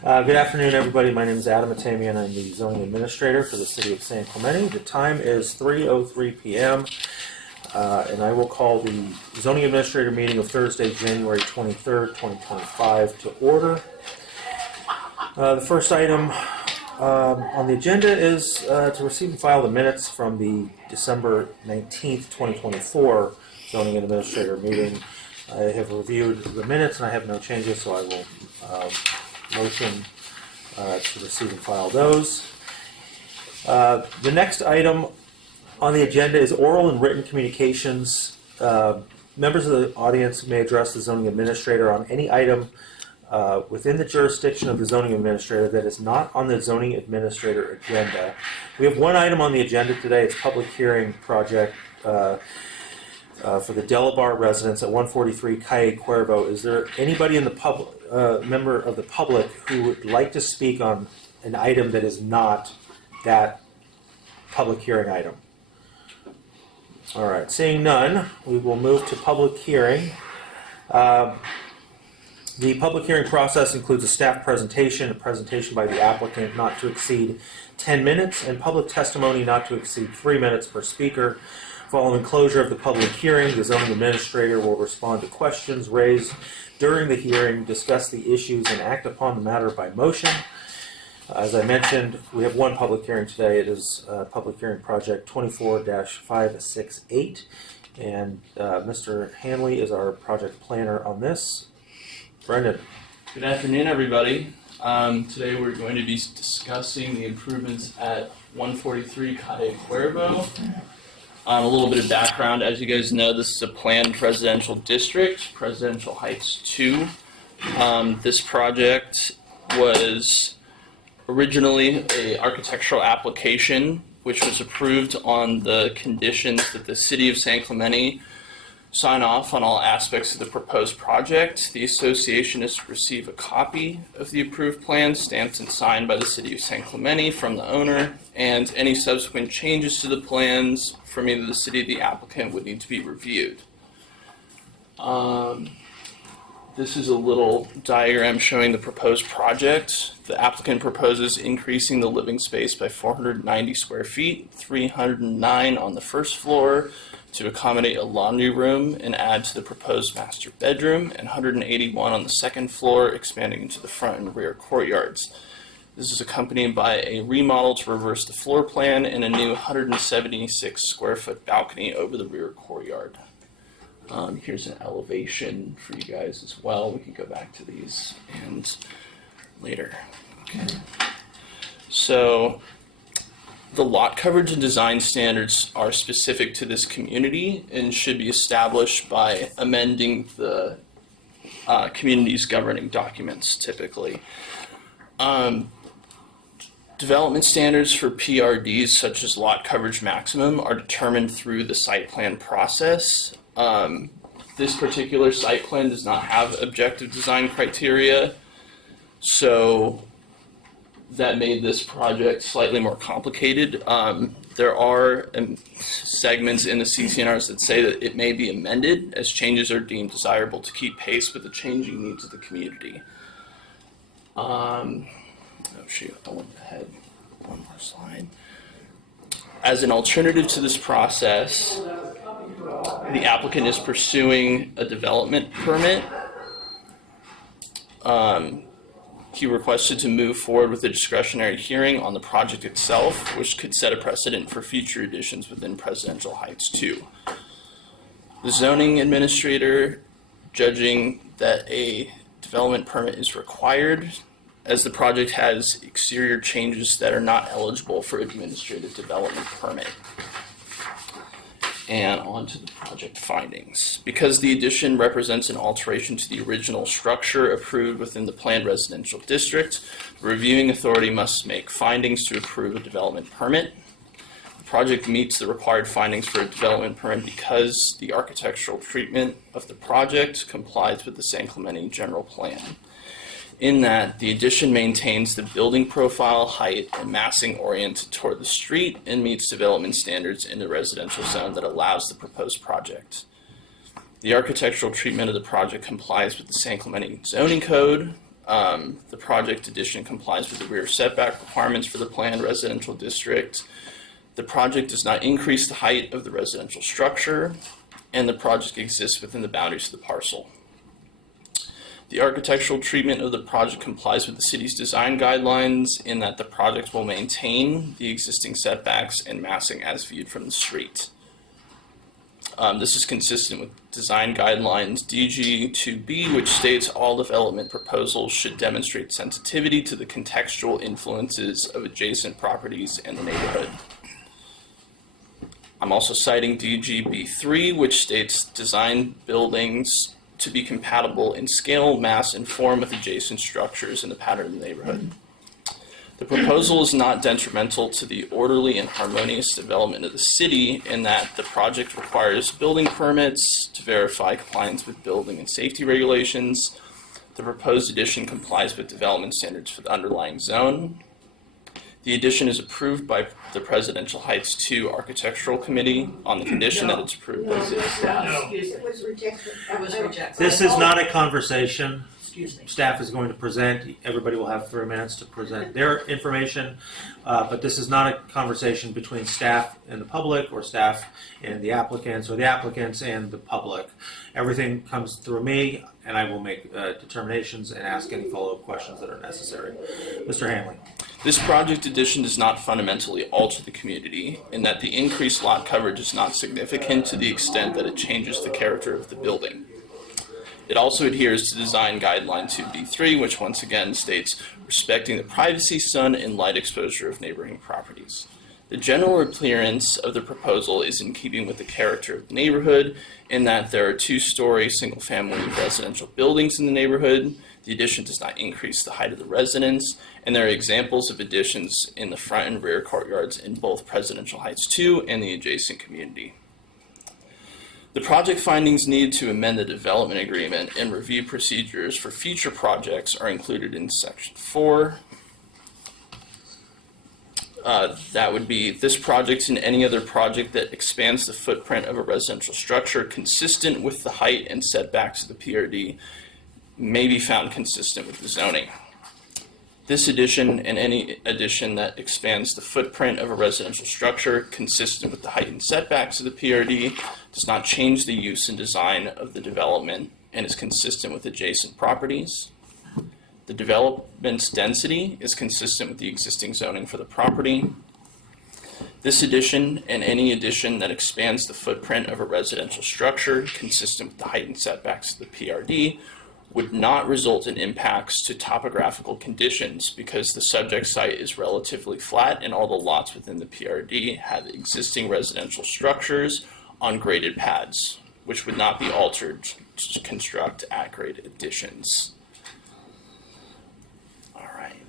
Good afternoon, everybody. My name is Adam Atamian. I'm the zoning administrator for the city of San Clemente. The time is 3:03 p.m. And I will call the zoning administrator meeting of Thursday, January 23rd, 2025 to order. The first item on the agenda is to receive and file the minutes from the December 19th, 2024 zoning administrator meeting. I have reviewed the minutes and I have no changes, so I will motion to receive and file those. The next item on the agenda is oral and written communications. Members of the audience may address the zoning administrator on any item within the jurisdiction of the zoning administrator that is not on the zoning administrator agenda. We have one item on the agenda today. It's public hearing project for the Delabar residents at 143 Calle Cuervo. Is there anybody in the public, member of the public, who would like to speak on an item that is not that public hearing item? All right, seeing none, we will move to public hearing. The public hearing process includes a staff presentation, a presentation by the applicant not to exceed 10 minutes, and public testimony not to exceed 3 minutes per speaker. Following closure of the public hearing, the zoning administrator will respond to questions raised during the hearing, discuss the issues, and act upon the matter by motion. As I mentioned, we have one public hearing today. It is public hearing project 24-568, and Mr. Hanley is our project planner on this. Brendan. Good afternoon, everybody. Today we're going to be discussing the improvements at 143 Calle Cuervo. A little bit of background. As you guys know, this is a planned residential district, Presidential Heights 2. This project was originally an architectural application which was approved on the conditions that the City of San Clemente sign off on all aspects of the proposed project. The association is to receive a copy of the approved plan stamped and signed by the City of San Clemente from the owner, and any subsequent changes to the plans from either the city or the applicant would need to be reviewed. This is a little diagram showing the proposed project. The applicant proposes increasing the living space by 490 square feet, 309 on the first floor, to accommodate a laundry room and add to the proposed master bedroom, and 181 on the second floor, expanding into the front and rear courtyards. This is accompanied by a remodel to reverse the floor plan and a new 176 square foot balcony over the rear courtyard. Here's an elevation for you guys as well. We can go back to these and later. Okay. So the lot coverage and design standards are specific to this community and should be established by amending the community's governing documents typically. Development standards for PRDs such as lot coverage maximum are determined through the site plan process. This particular site plan does not have objective design criteria, so that made this project slightly more complicated. There are segments in the CCNRs that say that it may be amended as changes are deemed desirable to keep pace with the changing needs of the community. Oh shoot, I went ahead one more slide. As an alternative to this process, the applicant is pursuing a development permit. He requested to move forward with a discretionary hearing on the project itself, which could set a precedent for future additions within Presidential Heights 2. The zoning administrator, judging that a development permit is required, as the project has exterior changes that are not eligible for administrative development permit. And on to the project findings. Because the addition represents an alteration to the original structure approved within the planned residential district, the reviewing authority must make findings to approve a development permit. The project meets the required findings for a development permit because the architectural treatment of the project complies with the San Clemente general plan. In that, the addition maintains the building profile, height, and massing oriented toward the street and meets development standards in the residential zone that allows the proposed project. The architectural treatment of the project complies with the San Clemente zoning code, The project addition complies with the rear setback requirements for the planned residential district. The project does not increase the height of the residential structure, and the project exists within the boundaries of the parcel. The architectural treatment of the project complies with the city's design guidelines in that the project will maintain the existing setbacks and massing as viewed from the street. This is consistent with design guidelines DG2B, which states all development proposals should demonstrate sensitivity to the contextual influences of adjacent properties and the neighborhood. I'm also citing DGB3, which states design buildings to be compatible in scale, mass, and form with adjacent structures in the pattern of the neighborhood. The proposal is not detrimental to the orderly and harmonious development of the city in that the project requires building permits to verify compliance with building and safety regulations. The proposed addition complies with development standards for the underlying zone. The addition is approved by the Presidential Heights II Architectural Committee on the condition that it's approved by city staff. It was rejected. It was rejected. This is not a conversation. Excuse me. Staff is going to present. Everybody will have 3 minutes to present their information, but this is not a conversation between staff and the public, or staff and the applicants, or the applicants and the public. Everything comes through me, and I will make determinations and ask any follow-up questions that are necessary. Mr. Hanley. This project addition does not fundamentally alter the community in that the increased lot coverage is not significant to the extent that it changes the character of the building. It also adheres to design guideline 2B3, which once again states respecting the privacy, sun, and light exposure of neighboring properties. The general appearance of the proposal is in keeping with the character of the neighborhood in that there are 2-story single-family residential buildings in the neighborhood. The addition does not increase the height of the residence, and there are examples of additions in the front and rear courtyards in both Presidential Heights 2 and the adjacent community. The project findings needed to amend the development agreement and review procedures for future projects are included in section 4. That would be this project and any other project that expands the footprint of a residential structure consistent with the height and setbacks of the PRD may be found consistent with the zoning. This addition and any addition that expands the footprint of a residential structure consistent with the height and setbacks of the PRD does not change the use and design of the development and is consistent with adjacent properties. The development's density is consistent with the existing zoning for the property. This addition and any addition that expands the footprint of a residential structure consistent with the height and setbacks of the PRD would not result in impacts to topographical conditions because the subject site is relatively flat and all the lots within the PRD have existing residential structures on graded pads, which would not be altered to construct at-grade additions. All right.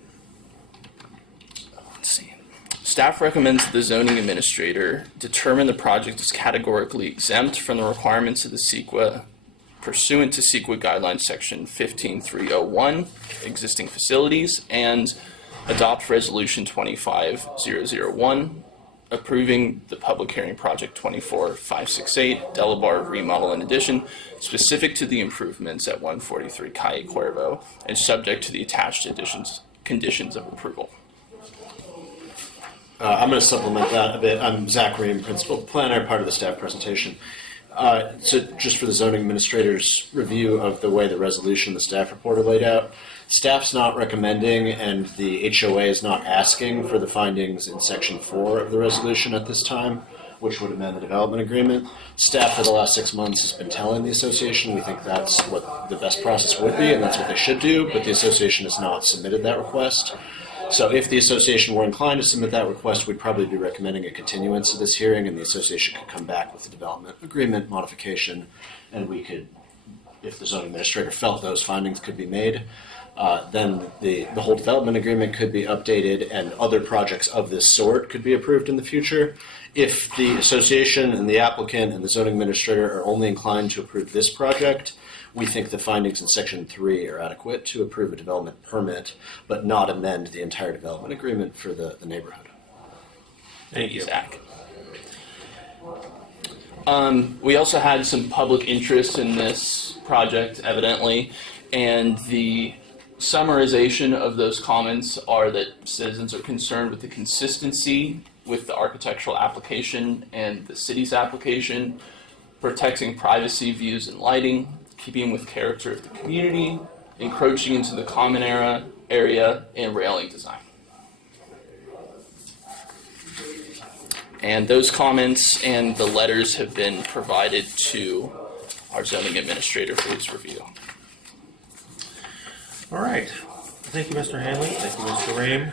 Let's see. Staff recommends that the zoning administrator determine the project is categorically exempt from the requirements of the CEQA pursuant to CEQA guidelines section 15301, existing facilities, and adopt resolution 25001, approving the public hearing project 24568, Delabar remodel and addition, specific to the improvements at 143 Calle Cuervo, and subject to the attached conditions of approval. I'm going to supplement that a bit. I'm Zach Ream, principal planner, part of the staff presentation. So just for the zoning administrator's review of the way the resolution, the staff report are laid out, staff's not recommending and the HOA is not asking for the findings in section 4 of the resolution at this time, which would amend the development agreement. Staff for the last 6 months has been telling the association we think that's what the best process would be and that's what they should do, but the association has not submitted that request. So if the association were inclined to submit that request, we'd probably be recommending a continuance of this hearing, and the association could come back with the development agreement modification, and we could, if the zoning administrator felt those findings could be made, then the whole development agreement could be updated and other projects of this sort could be approved in the future. If the association and the applicant and the zoning administrator are only inclined to approve this project, we think the findings in section 3 are adequate to approve a development permit, but not amend the entire development agreement for the neighborhood. Thank you, Zach. We also had some public interest in this project, evidently, and the summarization of those comments are that citizens are concerned with the consistency with the architectural application and the city's application, protecting privacy, views, and lighting, keeping with character of the community, encroaching into the common area, and railing design. And those comments and the letters have been provided to our zoning administrator for his review. All right. Thank you, Mr. Hanley. Thank you, Mr. Ream.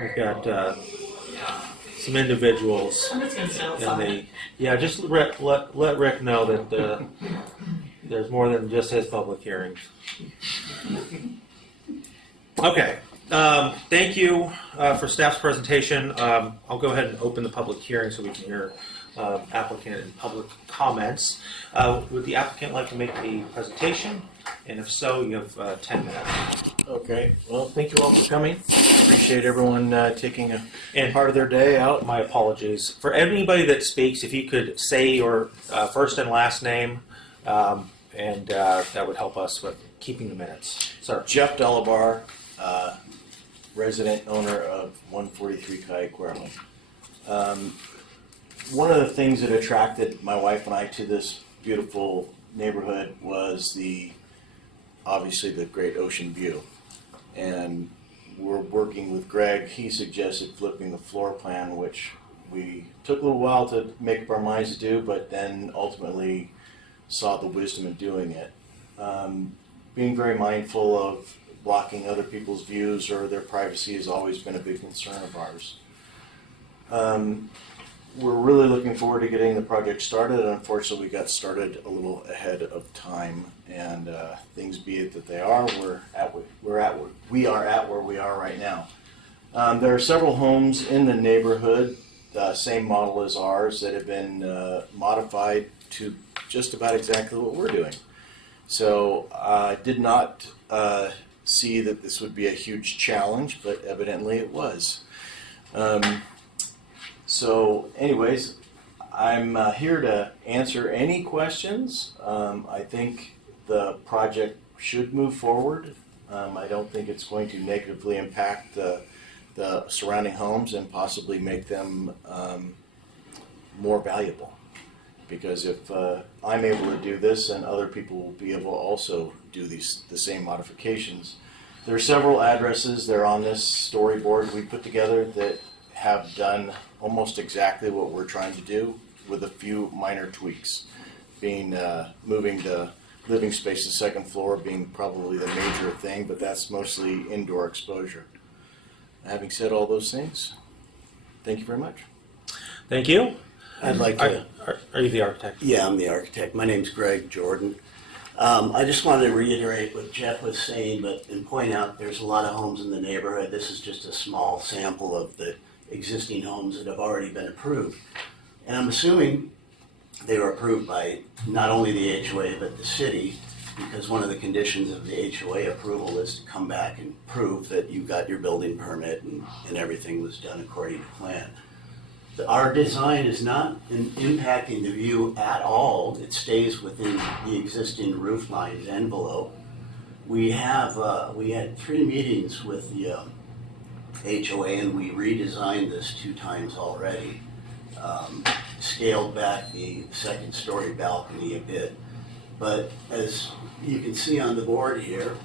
We've got some individuals in the. Yeah, just let Rick know that there's more than just his public hearings. Okay. Thank you for staff's presentation. I'll go ahead and open the public hearing so we can hear applicant and public comments. Would the applicant like to make the presentation? And if so, you have 10 minutes. Okay, well, thank you all for coming. Appreciate everyone taking a And part of their day out. my apologies. For anybody that speaks, if you could say your first and last name, and that would help us with keeping the minutes. Sir. Jeff Delabar, resident owner of 143 Kayaquarland. One of the things that attracted my wife and I to this beautiful neighborhood was obviously the great ocean view. And we're working with Greg. He suggested flipping the floor plan, which we took a little while to make up our minds to do, but then ultimately saw the wisdom in doing it. Being very mindful of blocking other people's views or their privacy has always been a big concern of ours. We're really looking forward to getting the project started, and unfortunately we got started a little ahead of time, and things be it that they are, we are at where we are right now. There are several homes in the neighborhood, same model as ours, that have been modified to just about exactly what we're doing. So I did not see that this would be a huge challenge, but evidently it was. So anyways, I'm here to answer any questions. I think the project should move forward. I don't think it's going to negatively impact the surrounding homes and possibly make them more valuable. Because if I'm able to do this, then other people will be able to also do the same modifications. There are several addresses. They're on this storyboard we put together that have done almost exactly what we're trying to do, with a few minor tweaks, being moving the living space to second floor being probably the major thing, but that's mostly indoor exposure. Having said all those things, thank you very much. Thank you. I'd like to. Are you the architect? Yeah, I'm the architect. My name's Greg Jordan. I just wanted to reiterate what Jeff was saying, and point out there's a lot of homes in the neighborhood. This is just a small sample of the existing homes that have already been approved. And I'm assuming they were approved by not only the HOA but the city, because one of the conditions of the HOA approval is to come back and prove that you got your building permit and everything was done according to plan. Our design is not impacting the view at all. It stays within the existing roof line's envelope. We had 3 meetings with the HOA, and we redesigned this 2 times already. Scaled back the second-story balcony a bit. But as you can see on the board here,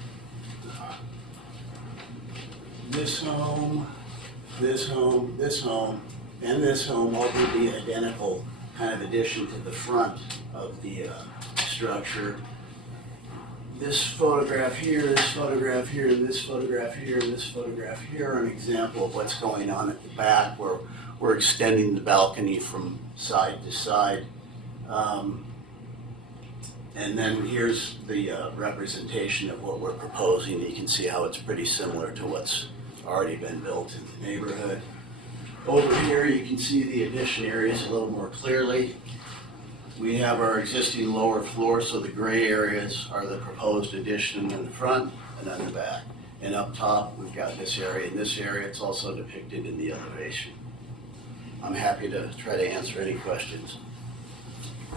this home, this home, this home, and this home all would be identical kind of addition to the front of the structure. This photograph here, this photograph here, this photograph here, this photograph here are an example of what's going on at the back, where we're extending the balcony from side to side. And then here's the representation of what we're proposing. You can see how it's pretty similar to what's already been built in the neighborhood. Over here, you can see the addition areas a little more clearly. We have our existing lower floor, so the gray areas are the proposed addition in the front and on the back. And up top, we've got this area and this area. It's also depicted in the elevation. I'm happy to try to answer any questions.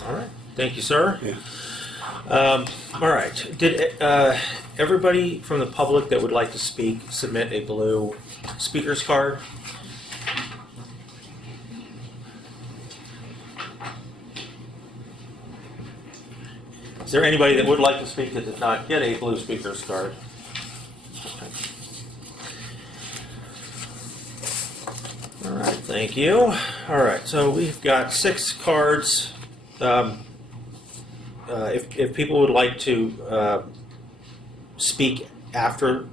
All right. Thank you, sir. Yeah. All right. Did everybody from the public that would like to speak submit a blue speaker's card? Is there anybody that would like to speak that did not get a blue speaker's card? All right, thank you. All right, so we've got 6 cards. If people would like to speak after,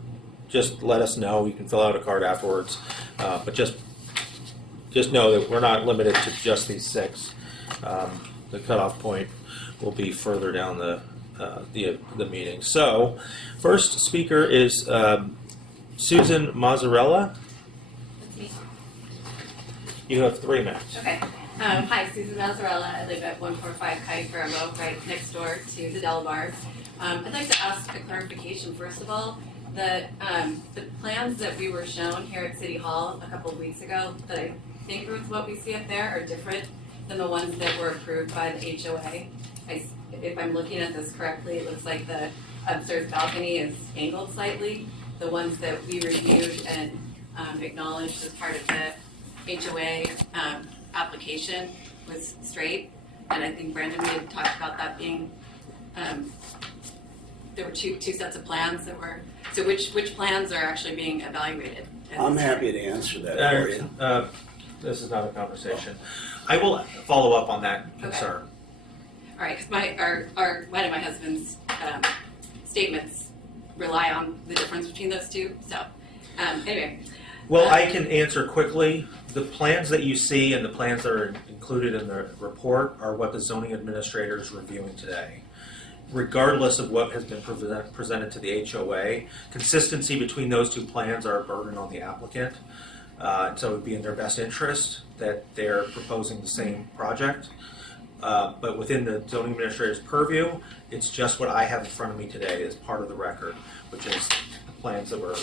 just let us know. You can fill out a card afterwards. But just know that we're not limited to just these 6. The cutoff point will be further down the meeting. So, first speaker is Susan Mazzarella. That's me. You have 3 minutes. Okay. Hi, Susan Mazzarella. I live at 145 Kaifaramo, right next door to the Del Bars. I'd like to ask a clarification. First of all, the plans that we were shown here at City Hall a couple of weeks ago, that I think was what we see up there, are different than the ones that were approved by the HOA. If I'm looking at this correctly, it looks like the upstairs balcony is angled slightly. The ones that we reviewed and acknowledged as part of the HOA application was straight. And I think Brandon, we had talked about that being, there were two sets of plans that were, so which plans are actually being evaluated? I'm happy to answer that for you. This is not a conversation. I will follow up on that concern. All right, because mine and my husband's statements rely on the difference between those two. So, anyway. Well, I can answer quickly. The plans that you see and the plans that are included in the report are what the zoning administrator is reviewing today. Regardless of what has been presented to the HOA, consistency between those 2 plans are a burden on the applicant. So it would be in their best interest that they're proposing the same project. But within the zoning administrator's purview, it's just what I have in front of me today as part of the record, which is the plans that were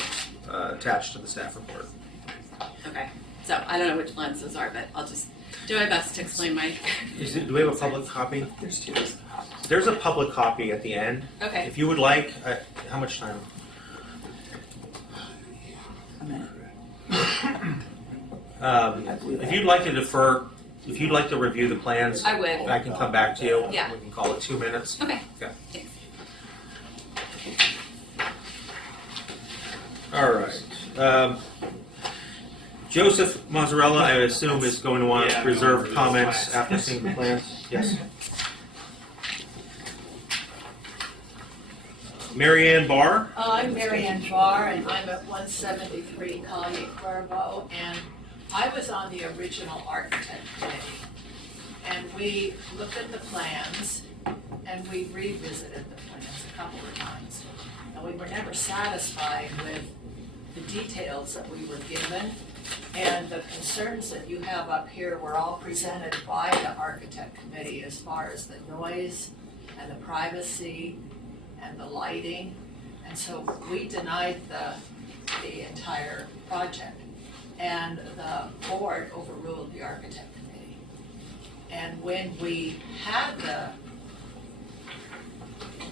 attached to the staff report. Okay, so I don't know which plans those are, but I'll just do my best to explain my. Do we have a public copy? There's 2. There's a public copy at the end. Okay. If you would like, how much time? If you'd like to defer, if you'd like to review the plans, I would. I can come back to you. Yeah. We can call it 2 minutes. Okay. Okay. Thanks. All right. Joseph Mazzarella, I assume, is going to want to reserve comments after seeing the plans. Yes. Mary Ann Barr. I'm Mary Ann Barr, and I'm at 173 Calle Cuervo, and I was on the original architect committee. And we looked at the plans, and we revisited the plans a couple of times. And we were never satisfied with the details that we were given, and the concerns that you have up here were all presented by the architect committee as far as the noise and the privacy and the lighting, and so we denied the entire project, and the board overruled the architect committee. And when we had the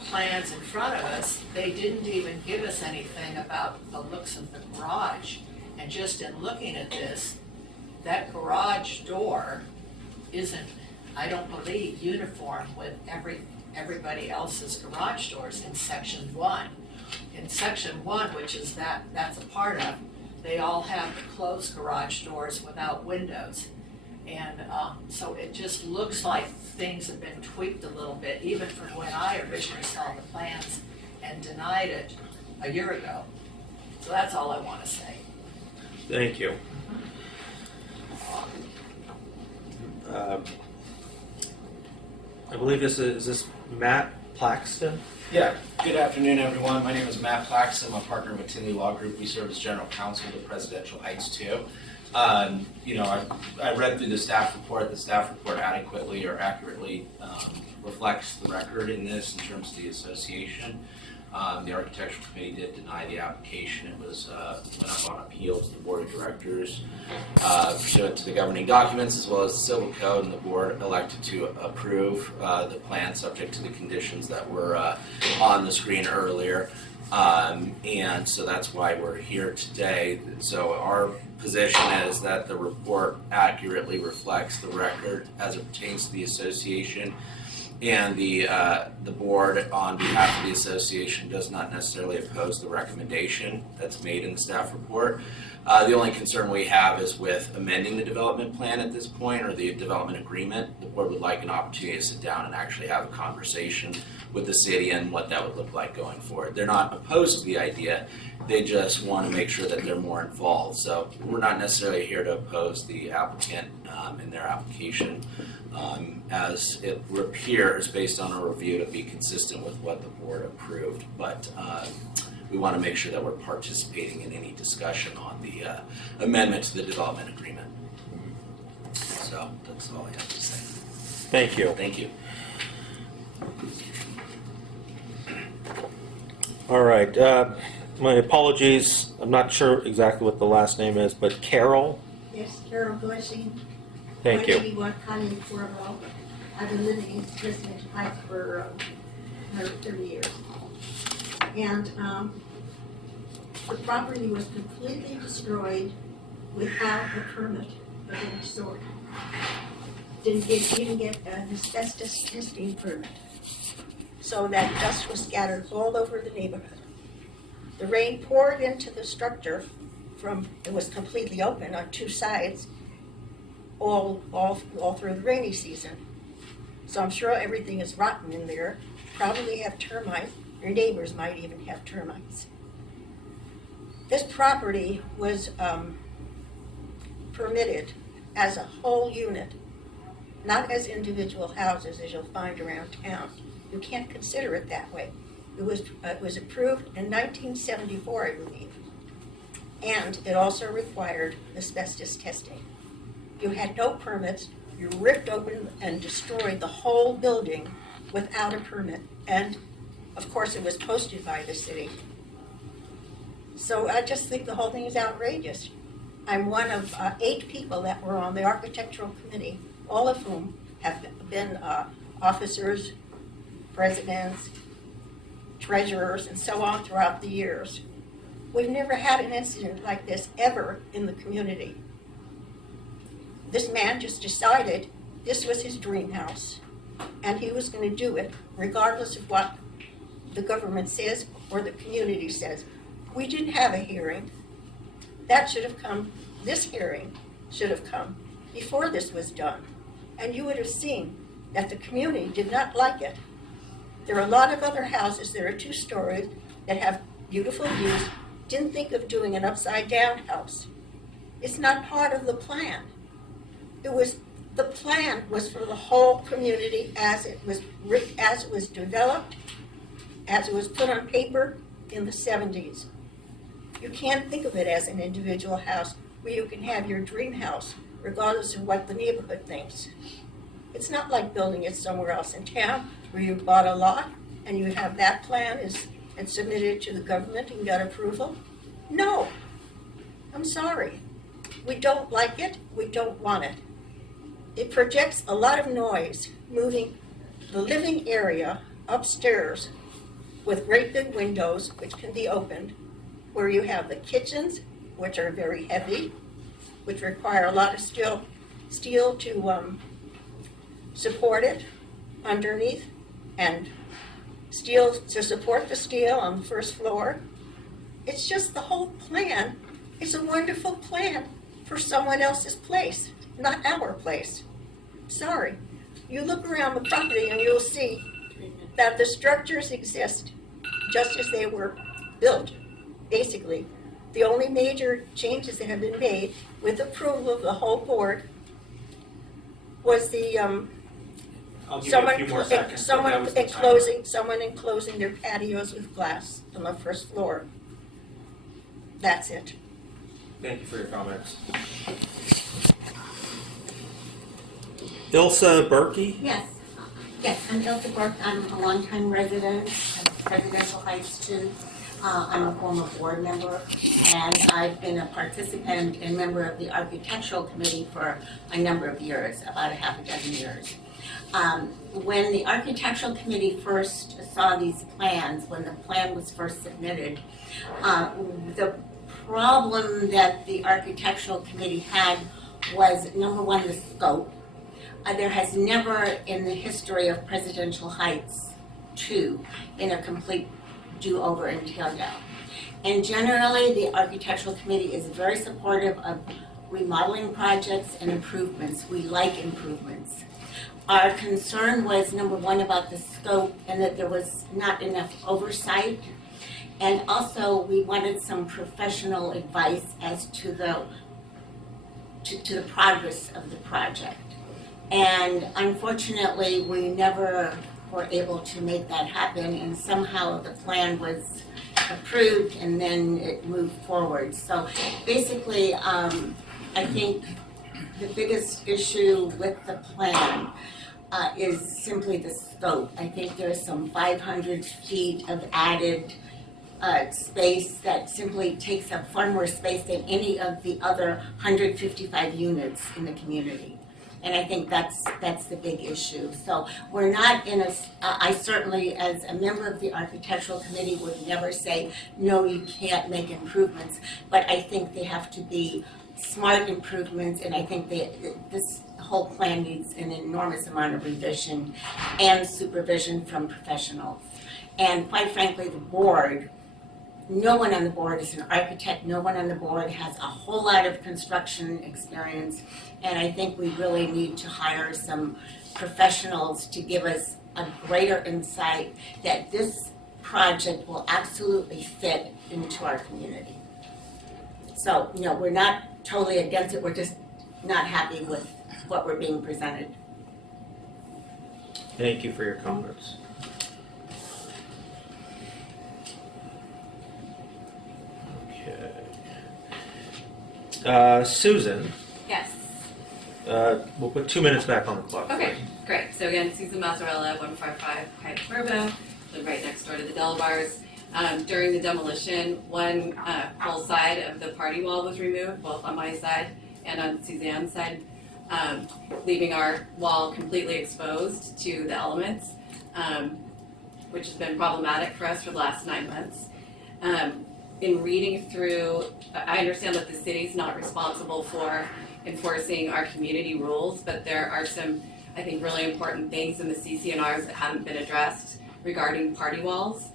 plans in front of us, they didn't even give us anything about the looks of the garage. And just in looking at this, that garage door isn't, I don't believe, uniform with everybody else's garage doors in section 1. In section 1, which is that's a part of, they all have closed garage doors without windows. And so it just looks like things have been tweaked a little bit, even from when I originally saw the plans and denied it a year ago. So that's all I want to say. Thank you. I believe this is Matt Plaxton. Yeah, good afternoon, everyone. My name is Matt Plaxton. I'm a partner with Tinley Law Group. We serve as general counsel to Presidential Heights 2. I read through the staff report. The staff report adequately or accurately reflects the record in this in terms of the association. The architectural committee did deny the application. It was went up on appeal to the board of directors pursuant to the governing documents as well as the civil code, and the board elected to approve the plan subject to the conditions that were on the screen earlier. And so that's why we're here today. So our position is that the report accurately reflects the record as it pertains to the association, and the board on behalf of the association does not necessarily oppose the recommendation that's made in the staff report. The only concern we have is with amending the development plan at this point, or the development agreement. The board would like an opportunity to sit down and actually have a conversation with the city and what that would look like going forward. They're not opposed to the idea, they just want to make sure that they're more involved. So we're not necessarily here to oppose the applicant in their application, as it appears based on a review to be consistent with what the board approved. But we want to make sure that we're participating in any discussion on the amendment to the development agreement. So that's all I have to say. Thank you. Thank you. All right. My apologies. I'm not sure exactly what the last name is, but Carol. Yes, Carol Blessing. Thank you. 181 Connie Corvo. I've been living in President Heights for 30 years. And the property was completely destroyed without a permit of any sort. Didn't even get an asbestos testing permit. So that dust was scattered all over the neighborhood. The rain poured into the structure it was completely open on two sides, all through the rainy season. So I'm sure everything is rotten in there, probably have termites. Your neighbors might even have termites. This property was permitted as a whole unit, not as individual houses as you'll find around town. You can't consider it that way. It was approved in 1974, I believe, and it also required asbestos testing. You had no permits. You ripped open and destroyed the whole building without a permit, and of course it was posted by the city. So I just think the whole thing is outrageous. I'm one of 8 people that were on the architectural committee, all of whom have been officers, presidents, treasurers, and so on throughout the years. We've never had an incident like this ever in the community. This man just decided this was his dream house, and he was going to do it regardless of what the government says or the community says. We didn't have a hearing. That should have come, this hearing should have come before this was done. And you would have seen that the community did not like it. There are a lot of other houses that are 2 stories that have beautiful views, didn't think of doing an upside down house. It's not part of the plan. The plan was for the whole community as it was developed, as it was put on paper in the 70s. You can't think of it as an individual house where you can have your dream house regardless of what the neighborhood thinks. It's not like building it somewhere else in town where you bought a lot and you have that plan and submitted it to the government and got approval. No, I'm sorry. We don't like it, we don't want it. It projects a lot of noise, moving the living area upstairs with great big windows which can be opened, where you have the kitchens, which are very heavy, which require a lot of steel to support it underneath, and steel to support the steel on the first floor. It's just the whole plan. It's a wonderful plan for someone else's place, not our place. Sorry. You look around the property and you'll see that the structures exist just as they were built, basically. The only major changes that have been made with approval of the whole board was the I'll give you a few more seconds. but that was the timer. someone enclosing their patios with glass on the first floor. That's it. Thank you for your comments. Ilsa Berkey? Yes. Yes, I'm Ilse Burke. I'm a longtime resident of Presidential Heights too. I'm a former board member, and I've been a participant and member of the Architectural Committee for a number of years, about a half a dozen years. When the Architectural Committee first saw these plans, when the plan was first submitted, the problem that the Architectural Committee had was, number one, the scope. There has never in the history of Presidential Heights 2 been a complete do-over and tear-down. And generally, the Architectural Committee is very supportive of remodeling projects and improvements. We like improvements. Our concern was, number one, about the scope and that there was not enough oversight. And also, we wanted some professional advice as to the progress of the project. And unfortunately, we never were able to make that happen, and somehow the plan was approved and then it moved forward. So basically, I think the biggest issue with the plan is simply the scope. I think there's some 500 feet of added space that simply takes up far more space than any of the other 155 units in the community. And I think that's the big issue. So we're not in I certainly, as a member of the Architectural Committee, would never say, no, you can't make improvements. But I think they have to be smart improvements, and I think this whole plan needs an enormous amount of revision and supervision from professionals. And quite frankly, the board, no one on the board is an architect, no one on the board has a whole lot of construction experience, and I think we really need to hire some professionals to give us a greater insight that this project will absolutely fit into our community. So, we're not totally against it, we're just not happy with what we're being presented. Thank you for your comments. Okay. Susan, Yes. we'll put 2 minutes back on the clock. Okay, great. So again, Susan Mazzarella, 145 Hyde Cuervo, live right next door to the Delabars. During the demolition, one whole side of the party wall was removed, both on my side and on Suzanne's side, leaving our wall completely exposed to the elements, which has been problematic for us for the last 9 months. In reading through, I understand that the city's not responsible for enforcing our community rules, but there are some, I think, really important things in the CC&Rs that haven't been addressed regarding party walls,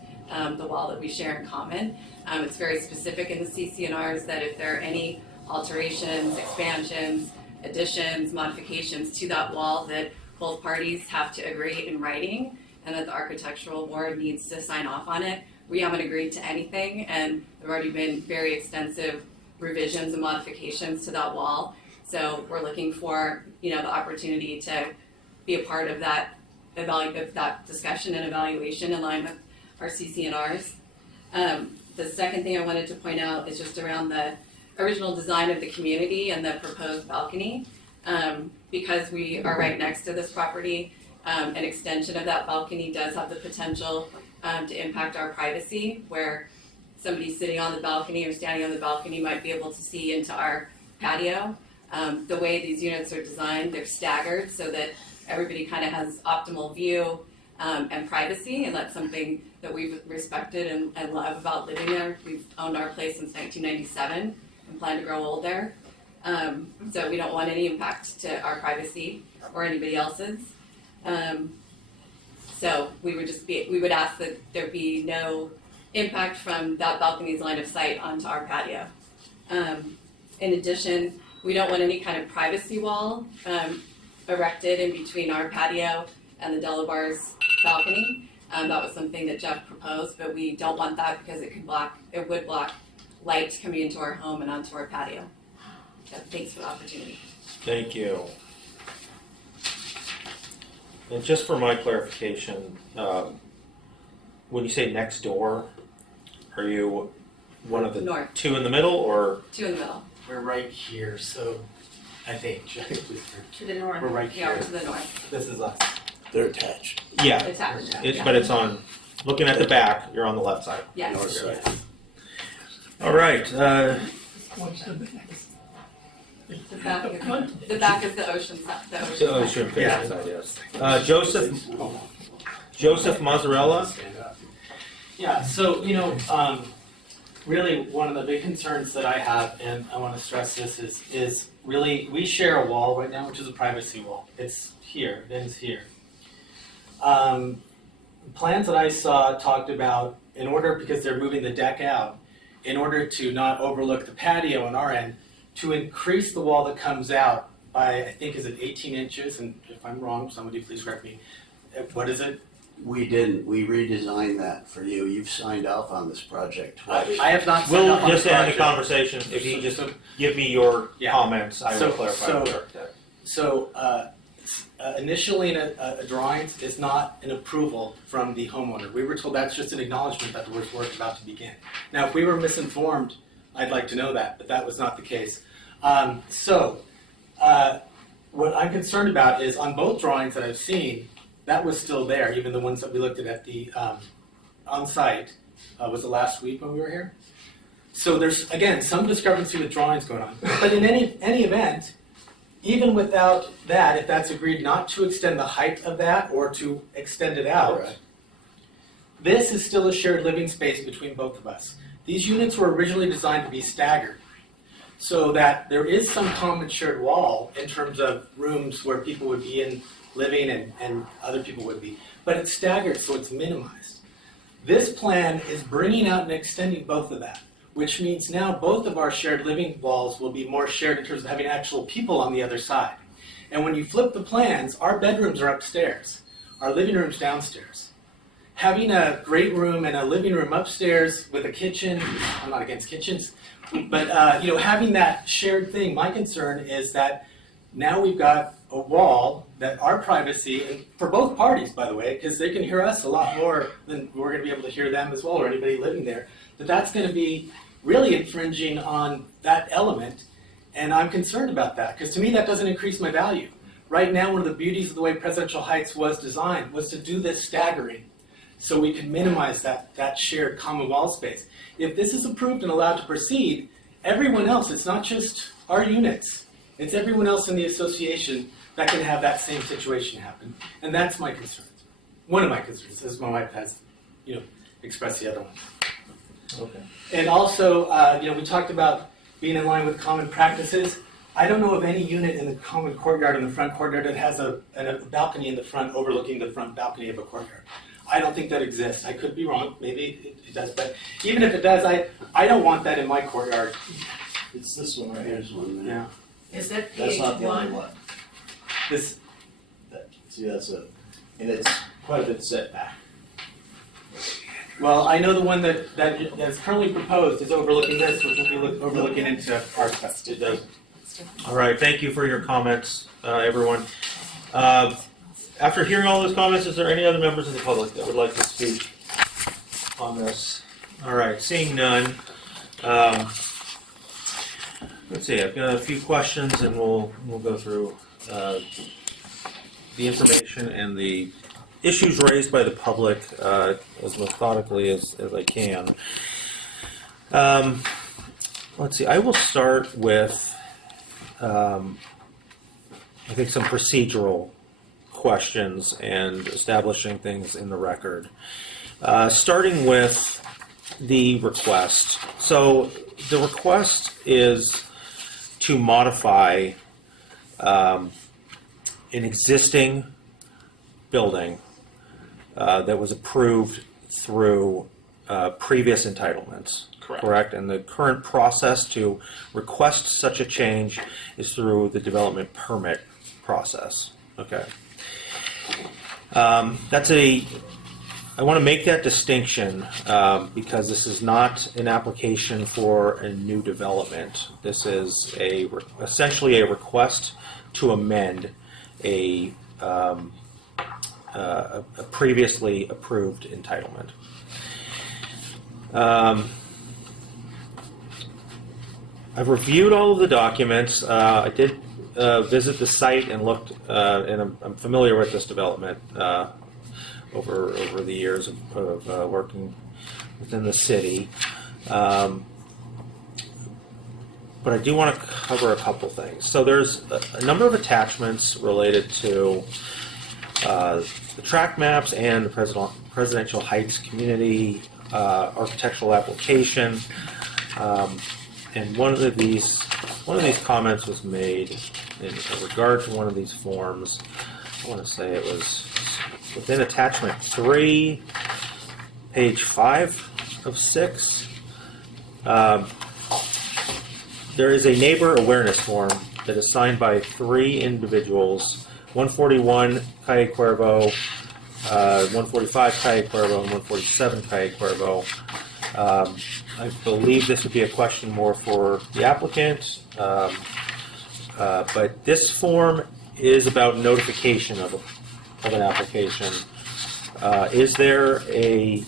the wall that we share in common. It's very specific in the CC&Rs that if there are any alterations, expansions, additions, modifications to that wall, that both parties have to agree in writing, and that the architectural board needs to sign off on it. We haven't agreed to anything, and there have already been very extensive revisions and modifications to that wall. So we're looking for, the opportunity to be a part of that discussion and evaluation in line with our CC&Rs. The second thing I wanted to point out is just around the original design of the community and the proposed balcony. Because we are right next to this property, an extension of that balcony does have the potential to impact our privacy, where somebody sitting on the balcony or standing on the balcony might be able to see into our patio. The way these units are designed, they're staggered so that everybody kind of has optimal view and privacy, and that's something that we've respected and love about living there. We've owned our place since 1997 and plan to grow old there. So we don't want any impact to our privacy or anybody else's. So we would ask that there be no impact from that balcony's line of sight onto our patio. In addition, we don't want any kind of privacy wall erected in between our patio and the Delabars balcony. That was something that Jeff proposed, but we don't want that because it would block light coming into our home and onto our patio. So thanks for the opportunity. Thank you. And just for my clarification, when you say next door, are you one of the North. two in the middle, or? Two in the middle. We're right here, so I think, Jackie, please. To the north. We're right Yeah, here. to the north. This is us. They're attached. Yeah, Attached, yeah. but it's on, looking at the back, you're on the left side. Yes, North side. yes. All right, The back is the ocean side, the ocean so side. ocean facing side, yes. Joseph Mazzarella. Yeah, so, really one of the big concerns that I have, and I want to stress this, is really, we share a wall right now, which is a privacy wall. It's here, it ends here. Plans that I saw talked about, in order, because they're moving the deck out, in order to not overlook the patio on our end, to increase the wall that comes out by, I think, is it 18 inches? And if I'm wrong, somebody please correct me. What is it? We didn't. We redesigned that for you. You've signed off on this project twice. I have not signed We'll off on just the end the project. conversation. If you just give me your Yeah. comments, I will So- clarify so- with the architect. So initially, a drawing is not an approval from the homeowner. We were told that's just an acknowledgement that the work is about to begin. Now, if we were misinformed, I'd like to know that, but that was not the case. What I'm concerned about is on both drawings that I've seen, that was still there, even the ones that we looked at the on-site. Was it last week when we were here? So there's, again, some discrepancy with drawings going on. But in any event, even without that, if that's agreed not to extend the height of that or to extend it out, Correct. this is still a shared living space between both of us. These units were originally designed to be staggered so that there is some common shared wall in terms of rooms where people would be in living and other people would be. But it's staggered, so it's minimized. This plan is bringing out and extending both of that, which means now both of our shared living walls will be more shared in terms of having actual people on the other side. And when you flip the plans, our bedrooms are upstairs, our living room's downstairs. Having a great room and a living room upstairs with a kitchen, I'm not against kitchens, but having that shared thing, my concern is that now we've got a wall that our privacy, and for both parties, by the way, because they can hear us a lot more than we're going to be able to hear them as well, or anybody living there, that's going to be really infringing on that element, and I'm concerned about that, because to me that doesn't increase my value. Right now, one of the beauties of the way Presidential Heights was designed was to do this staggering, so we can minimize that shared common wall space. If this is approved and allowed to proceed, everyone else, it's not just our units, it's everyone else in the association that can have that same situation happen. And that's my concern. One of my concerns, as my wife has, expressed the other one. Okay. And also, we talked about being in line with common practices. I don't know of any unit in the common courtyard, in the front courtyard, that has a balcony in the front overlooking the front balcony of a courtyard. I don't think that exists. I could be wrong. Maybe it does. But even if it does, I don't want that in my courtyard. It's this one right here. Here's one there. Yeah. Is that That's page not the only one? one. This, See, and it's quite a bit set back. well, I know the one that's currently proposed is overlooking this, which will be overlooking into our stuff. It does. All right, thank you for your comments, everyone. After hearing all those comments, is there any other members of the public that would like to speak on this? All right, seeing none. Let's see, I've got a few questions and we'll go through the information and the issues raised by the public as methodically as I can. Let's see, I will start with I think some procedural questions and establishing things in the record. Starting with the request. So the request is to modify an existing building that was approved through previous entitlements. Correct. And the current process to request such a change is through the development permit process. Okay. I want to make that distinction because this is not an application for a new development. This is essentially a request to amend a previously approved entitlement. I've reviewed all of the documents. I did visit the site and looked, and I'm familiar with this development over the years of working within the city. But I do want to cover a couple things. So there's a number of attachments related to the track maps and the Presidential Heights community architectural application. And one of these comments was made in regard to one of these forms. I want to say it was within attachment 3, page 5 of 6. There is a neighbor awareness form that is signed by 3 individuals, 141 Calle Cuervo, 145 Calle Cuervo, and 147 Calle Cuervo. I believe this would be a question more for the applicant, but this form is about notification of an application. Is there a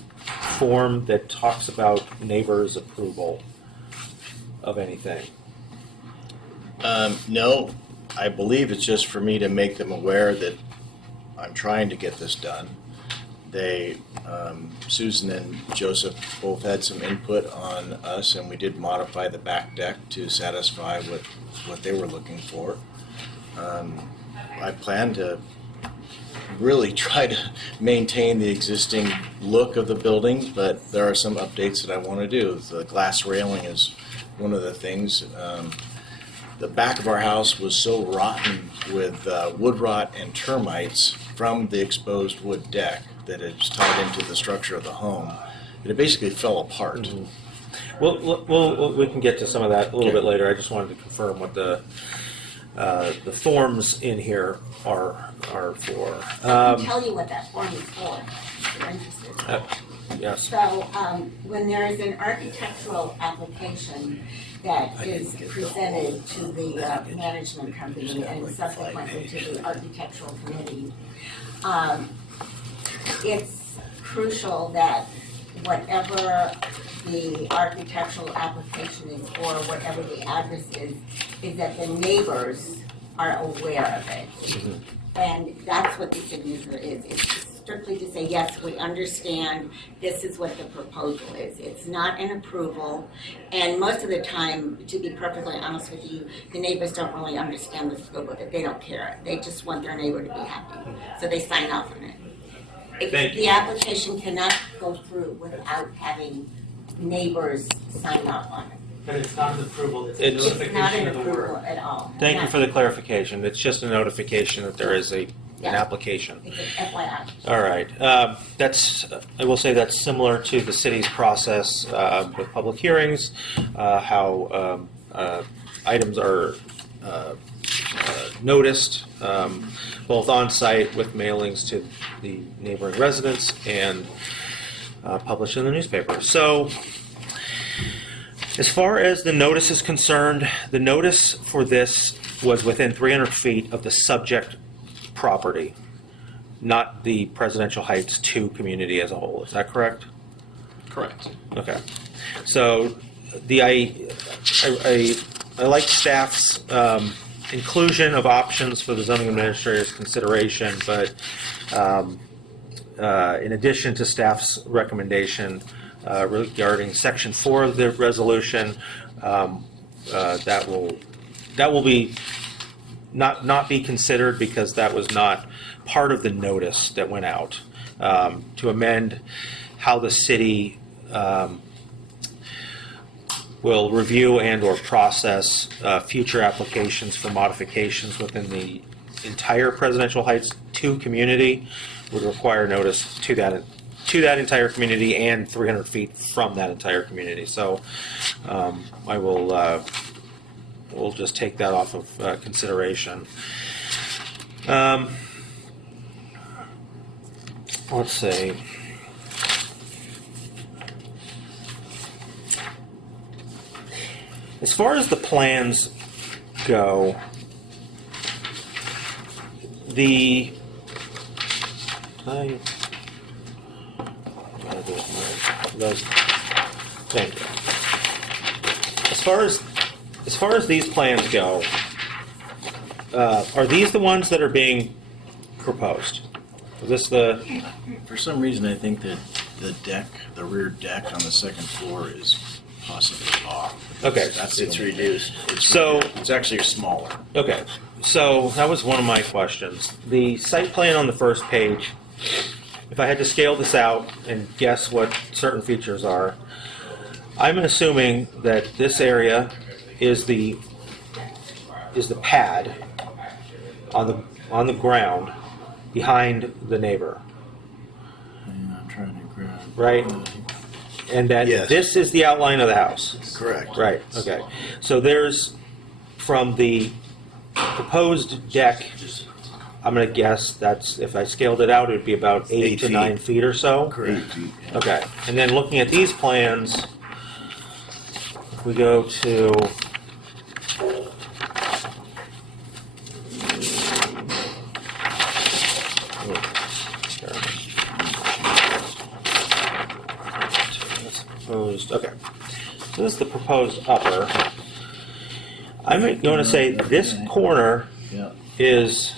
form that talks about neighbors' approval of anything? No, I believe it's just for me to make them aware that I'm trying to get this done. They, Susan and Joseph both had some input on us, and we did modify the back deck to satisfy what they were looking for. I plan to really try to maintain the existing look of the buildings, but there are some updates that I want to do. The glass railing is one of the things. The back of our house was so rotten with wood rot and termites from the exposed wood deck that it's tied into the structure of the home, that it basically fell apart. Mm-hmm. Well, we can get to some of that a little bit later. I just wanted to confirm what the forms in here are for. I can tell you what that form is for, if you're interested. Yes. So, when there is an architectural application that is presented to the management company and subsequently to the architectural committee, it's crucial that whatever the architectural application is for, whatever the address is that the neighbors are aware of it. Mm-hmm. And that's what the signature is. It's strictly to say, yes, we understand this is what the proposal is. It's not an approval. And most of the time, to be perfectly honest with you, the neighbors don't really understand the scope of it. They don't care. They just want their neighbor to be happy. So they sign off on it. Thank you. The application cannot go through without having neighbors sign off on it. But it's not an approval, it's a It's It's not notification an of the approval work. at all. Thank you Not- for the clarification. It's just a notification that there is an Yeah. application. It's an FYI. All right. I will say that's similar to the city's process with public hearings, how items are noticed, both on-site with mailings to the neighboring residents and published in the newspaper. So, as far as the notice is concerned, the notice for this was within 300 feet of the subject property, not the Presidential Heights 2 community as a whole. Is that correct? Correct. Okay. So I like staff's inclusion of options for the zoning administrator's consideration, but in addition to staff's recommendation regarding section 4 of the resolution, that will be not be considered because that was not part of the notice that went out to amend how the city will review and or process future applications for modifications within the entire Presidential Heights 2 community would require notice to that entire community and 300 feet from that entire community. So I will we'll just take that off of consideration. Let's see. As far as the plans go, thank you. As far as these plans go, are these the ones that are being proposed? Is this the, For some reason, I think that the deck, the rear deck on the second floor is possibly off. Okay. That's It's the only- reduced. So- It's actually smaller. okay, so that was one of my questions. The site plan on the first page, if I had to scale this out and guess what certain features are, I'm assuming that this area is the pad on the ground behind the neighbor, Yeah, I'm trying to grab. right? And that Yes. this is the outline of the house. Correct. Right, okay. So there's, from the proposed deck, I'm gonna guess that's, if I scaled it out, it'd be about 8 8 to feet. 9 feet or so? Correct. Okay, and then looking at these plans, if we go to that's proposed, okay. So this is the proposed upper. I'm going to say this corner Yeah. is,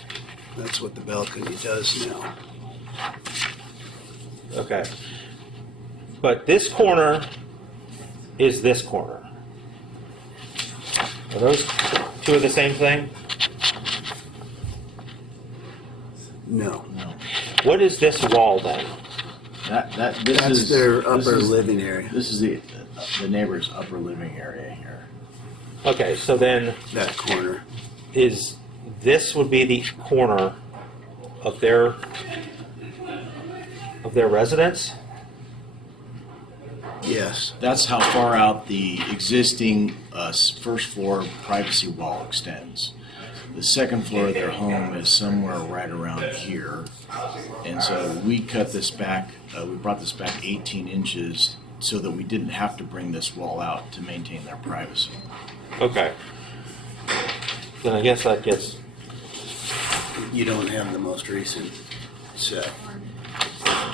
That's what the balcony does now. okay. But this corner is this corner. Are those two of the same thing? No. What is this wall then? This That's is their this upper is- living area, This is the neighbor's upper living area here. Okay, so then that corner. is, this would be the corner of their residence? Yes. That's how far out the existing first floor privacy wall extends. The second floor of their home is somewhere right around here. And so we cut this back, we brought this back 18 inches so that we didn't have to bring this wall out to maintain their privacy. Okay. Then I guess that gets, You don't have the most recent set,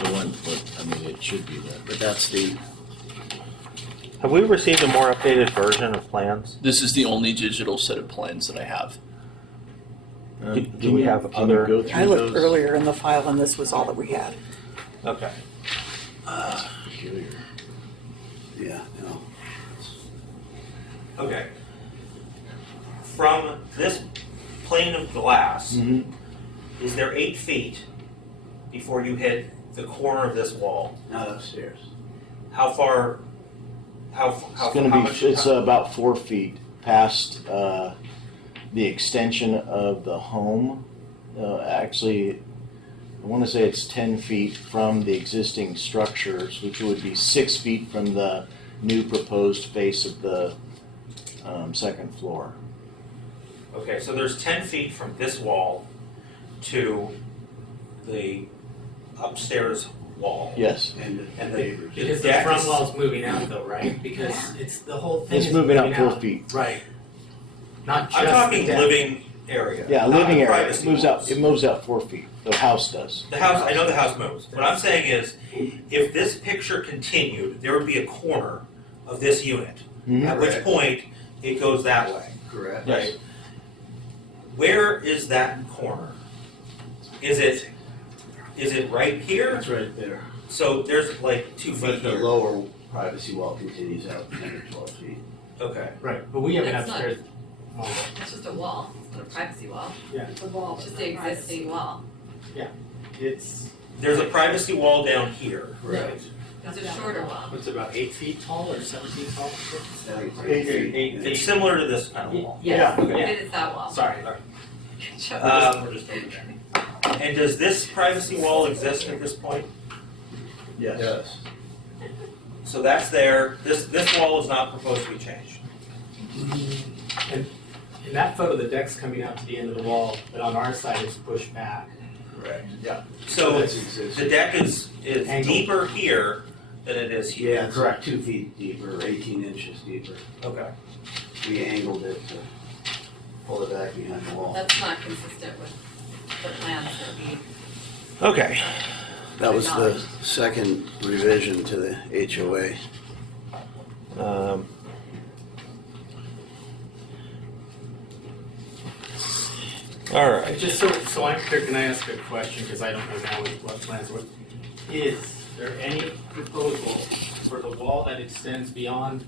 The one foot, I mean, it should be the, but that's the, have we received a more updated version of plans? This is the only digital set of plans that I have. Do we have other- Go through I looked those? earlier in the file and this was all that we had. Okay. Peculiar. yeah, no. Okay. From this plane of glass, is there 8 feet before you hit the corner of this wall? Not upstairs. How far, It's gonna be, it's about 4 feet past, the extension of the home. Actually, I wanna say it's 10 feet from the existing structures, which would be 6 feet from the new proposed face of the, second floor. Okay, so there's 10 feet from this wall to the upstairs wall. Yes. And And the, neighbors. the Because the deck front is, wall's moving out though, right? Because it's, the whole thing It's is moving out 4 feet. Right. Not just I'm the talking deck. living area. Yeah, not living the area, privacy it moves out, walls. it moves out 4 feet, the house does. The house, I know the house moves. What I'm saying is, if this picture continued, there would be a corner of this unit. Mhm. At which Correct. point, it goes that way. Correct. Right. Where is that corner? Is it right here? It's right there. So there's like 2 feet But the here. lower privacy wall continues out 10 or 12 feet. Okay. Right, but we have an That's not- upstairs. It's just a wall, it's not a privacy wall. The wall. It's just the existing wall. It's, There's a privacy wall down here. Correct. It's a shorter wall. what's it, about 8 feet tall or 7 feet tall? 8 feet. 8 It's feet. similar to this kind of wall. Yes, okay. it is that wall. Sorry. And does this privacy wall exist at this point? Yes. So that's there. This wall is not proposed to be changed. In that photo, the deck's coming out to the end of the wall, but on our side it's pushed back. Correct. Yeah. So That's the existing. deck is Angled. deeper here than it is here. Yeah, it's like 2 feet deeper, 18 inches deeper. Okay. We angled it to pull it back behind the wall. That's not consistent with the plans that we, Okay. That was the second revision to the HOA. All right. Just so I'm clear, can I ask a question, because I don't know now what plans were. Is there any proposal for the wall that extends beyond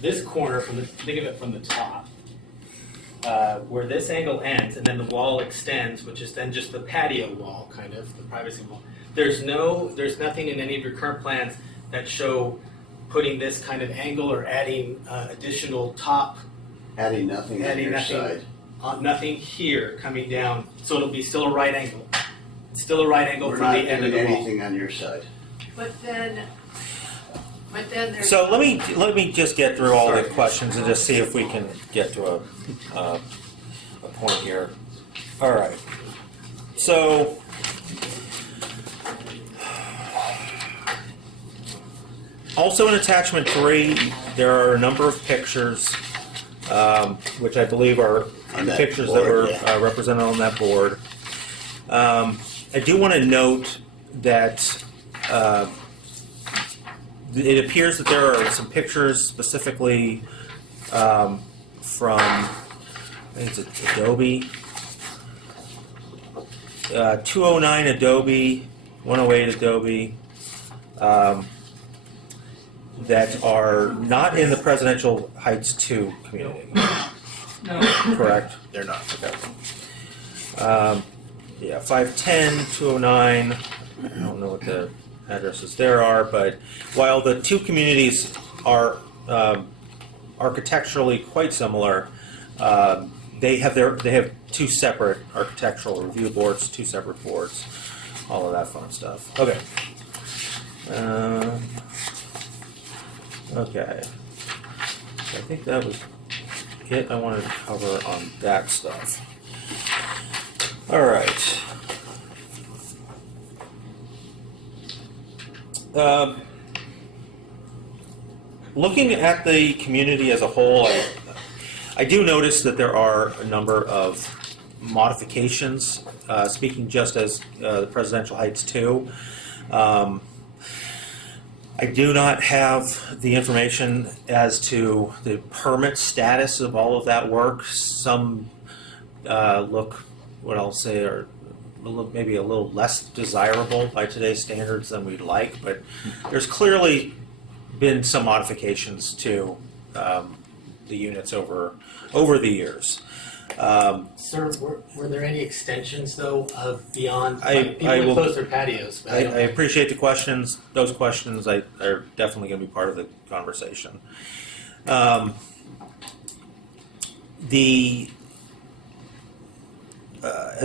this corner, think of it from the top, where this angle ends, and then the wall extends, which is then just the patio wall, kind of, the privacy wall. There's nothing in any of your current plans that show putting this kind of angle or adding additional top, Adding nothing on your side. nothing here coming down, so it'll be still a right angle. Still a right angle We're from not the end of doing the wall. anything on your side. But then So let me just get through all the questions and just see if we can get to a point here. All right. So also in attachment 3, there are a number of pictures, which I believe are On that pictures board, that were yeah. represented on that board. I do want to note that it appears that there are some pictures specifically from, I think it's Adobe, 209 Adobe, 108 Adobe, that are not in the Presidential Heights 2 community. No. Correct? They're not. Okay. Yeah, 510, 209, I don't know what the addresses there are, but while the two communities are architecturally quite similar, they have two separate architectural review boards, two separate boards, all of that fun stuff. Okay. Okay. I think that was it I wanted to cover on that stuff. All right. Looking at the community as a whole, I do notice that there are a number of modifications, speaking just as the Presidential Heights 2. I do not have the information as to the permit status of all of that work. Some look, what I'll say, are maybe a little less desirable by today's standards than we'd like, but there's clearly been some modifications to the units over the years. Sir, were there any extensions though of beyond, I people will- would close their patios? But I don't know. appreciate the questions. Those questions are definitely going to be part of the conversation. As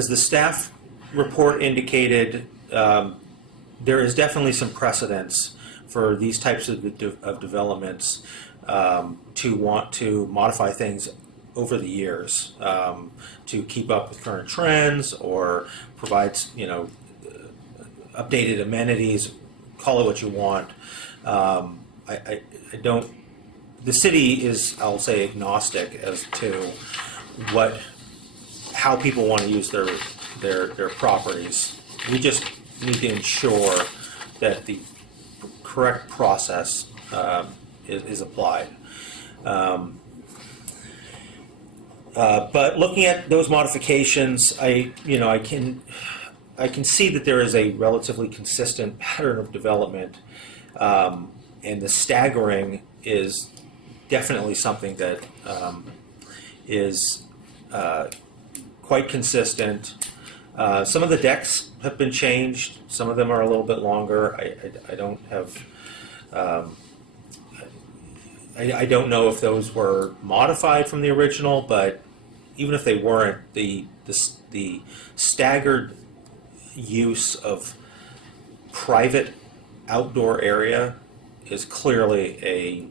the staff report indicated, there is definitely some precedence for these types of developments to want to modify things over the years to keep up with current trends or provide, updated amenities. Call it what you want. I don't. The city is, I'll say, agnostic as to how people want to use their properties. We just need to ensure that the correct process is applied. But looking at those modifications, I can see that there is a relatively consistent pattern of development, and the staggering is definitely something that is quite consistent. Some of the decks have been changed. Some of them are a little bit longer. I don't have. I don't know if those were modified from the original, but even if they weren't, the staggered use of private outdoor area is clearly a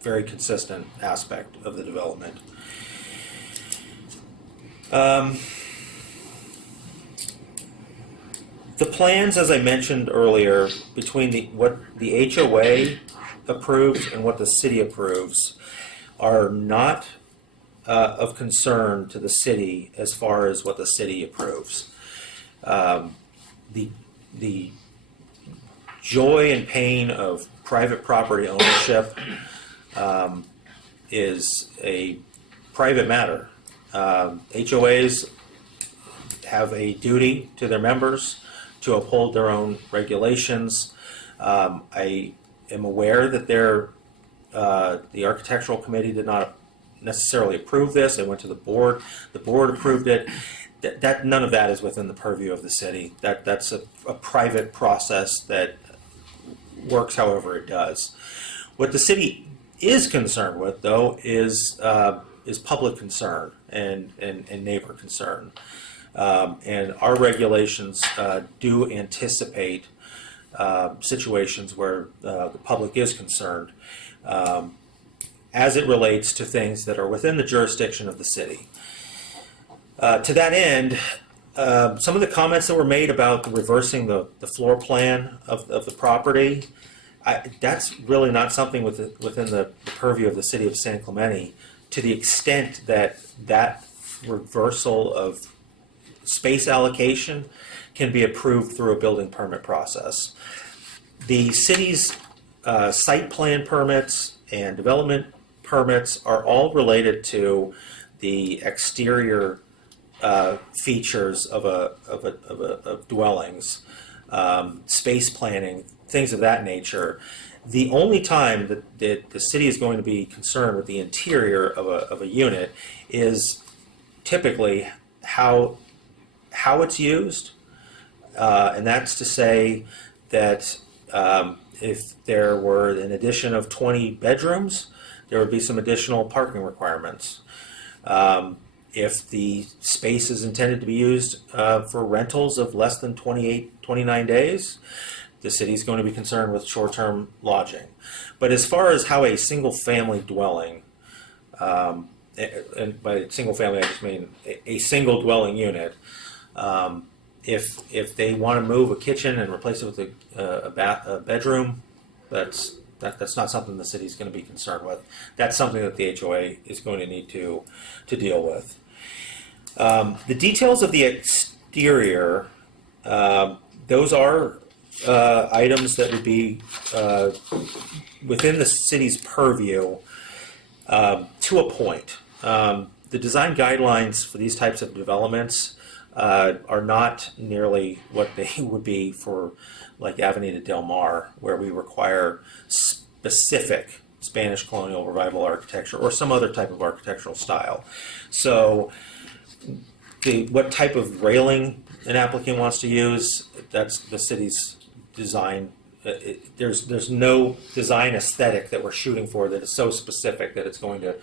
very consistent aspect of the development. The plans, as I mentioned earlier, between what the HOA approves and what the city approves are not of concern to the city as far as what the city approves. The joy and pain of private property ownership is a private matter. HOAs have a duty to their members to uphold their own regulations. I am aware that the architectural committee did not necessarily approve this. It went to the board. The board approved it. That none of that is within the purview of the city. That's a private process that works however it does. What the city is concerned with, though, is public concern and neighbor concern. And our regulations do anticipate situations where the public is concerned as it relates to things that are within the jurisdiction of the city. To that end, some of the comments that were made about reversing the floor plan of the property, that's really not something within the purview of the city of San Clemente, to the extent that that reversal of space allocation can be approved through a building permit process. The city's site plan permits and development permits are all related to the exterior features of dwellings, space planning, things of that nature. The only time that the city is going to be concerned with the interior of a unit is typically how it's used, and that's to say that if there were an addition of 20 bedrooms, there would be some additional parking requirements. If the space is intended to be used for rentals of less than 29 days, the city is going to be concerned with short-term lodging. But as far as how a single-family dwelling, and by single family I just mean a single dwelling unit, if they want to move a kitchen and replace it with a bedroom, that's not something the city's going to be concerned with. That's something that the HOA is going to need to deal with. The details of the exterior, those are items that would be within the city's purview to a point. The design guidelines for these types of developments are not nearly what they would be for like Avenida Del Mar, where we require specific Spanish colonial revival architecture or some other type of architectural style. So what type of railing an applicant wants to use, that's the city's design. There's no design aesthetic that we're shooting for that is so specific that it's going to